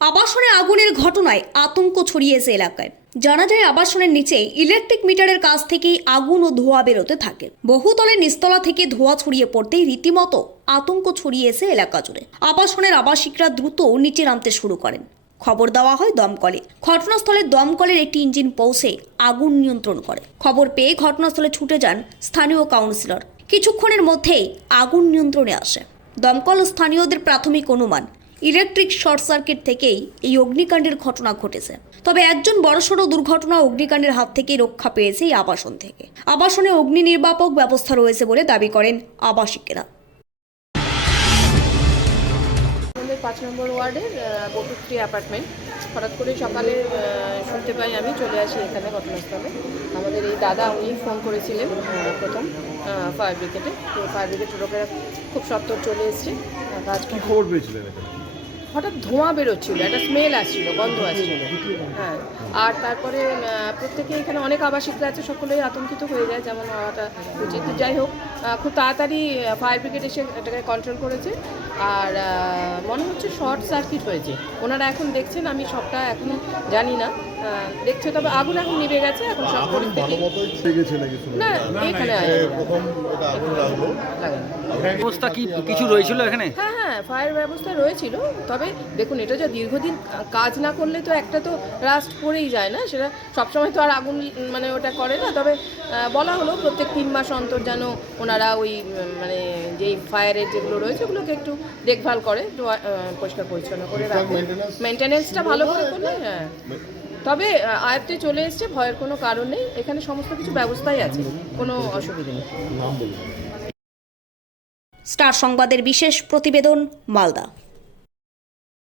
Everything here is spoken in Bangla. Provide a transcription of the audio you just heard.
আবাসনে আগুনের ঘটনায় আতঙ্ক ছড়িয়েছে এলাকায়। জানা যায়, আবাসনের নিচে ইলেকট্রিক মিটারের কাছ থেকেই আগুন ও ধোঁয়া বেরোতে থাকে। বহুতলের নিস্তলা থেকে ধোঁয়া ছড়িয়ে পড়তেই রীতিমতো আতঙ্ক ছড়িয়েছে এলাকা জুড়ে। আবাসনের আবাসিকরা দ্রুত নিচে নামতে শুরু করেন। খবর দেওয়া হয় দমকলে। ঘটনাস্থলে দমকলের একটি ইঞ্জিন পৌঁছে আগুন নিয়ন্ত্রণ করে। খবর পেয়ে ঘটনাস্থলে ছুটে যান স্থানীয় কাউন্সিলর। কিছুক্ষণের মধ্যেই আগুন নিয়ন্ত্রণে আসে। দমকল স্থানীয়দের প্রাথমিক অনুমান ইলেকট্রিক শর্ট সার্কিট থেকেই এই অগ্নিকাণ্ডের ঘটনা ঘটেছে। তবে একজন বড়সড় দুর্ঘটনা অগ্নিকাণ্ডের হাত থেকে রক্ষা পেয়েছে এই আবাসন থেকে। আবাসনে অগ্নি নির্বাপক ব্যবস্থা রয়েছে বলে দাবি করেন আবাসিকেরা। পাঁচ নম্বর ওয়ার্ডের বটুত্রী অ্যাপার্টমেন্ট। হঠাৎ করে সকালে শুনতে পাই আমি, চলে আসি এখানে ঘটনাস্থলে। আমাদের এই দাদা, উনি ফোন করেছিলেন প্রথম ফায়ার ব্রিগেডে তো ফায়ার ব্রিগেড লোকেরা খুব সত্তর চলে এসছে। কাজ কি খবর পেয়েছিলেন হঠাৎ ধোঁয়া বেরোচ্ছিল একটা স্মেল আসছিল গন্ধ আসছিল। হ্যাঁ আর তারপরে প্রত্যেকে এখানে অনেক আবাসিকরা আছে সকলেই আতঙ্কিত হয়ে যায় যেমন হওয়াটা উচিত। যাই হোক খুব তাড়াতাড়ি ফায়ার ব্রিগেড এসে এটাকে কন্ট্রোল করেছে। আর মনে হচ্ছে শর্ট সার্কিট হয়েছে। ওনারা এখন দেখছেন আমি সবটা এখন জানি না। দেখছে তবে আগুন এখন নিভে গেছে এখন সব পরিস্থিতি না। এখানে ব্যবস্থা কি কিছু রয়েছিল এখানে? হ্যাঁ হ্যাঁ ফায়ার ব্যবস্থা রয়েছিল তবে দেখুন এটা যে দীর্ঘদিন কাজ না করলে তো একটা তো রাস্ট পড়েই যায় না সেটা সবসময় তো আর আগুন মানে ওটা করে না। তবে বলা হলো প্রত্যেক তিন মাস অন্তর যেন ওনারা ওই মানে যেই ফায়ারের যেগুলো রয়েছে ওগুলোকে একটু দেখভাল করে একটু, পরিষ্কার পরিচ্ছন্ন করে রাখে? মেনটেনেন্সটা ভালো করে করলে হ্যাঁ। তবে আয়ত্তে চলে এসছে ভয়ের কোনো কারণ নেই। এখানে সমস্ত কিছু ব্যবস্থাই আছে কোনো অসুবিধা নেই। স্টার সংবাদের বিশেষ প্রতিবেদন মালদা।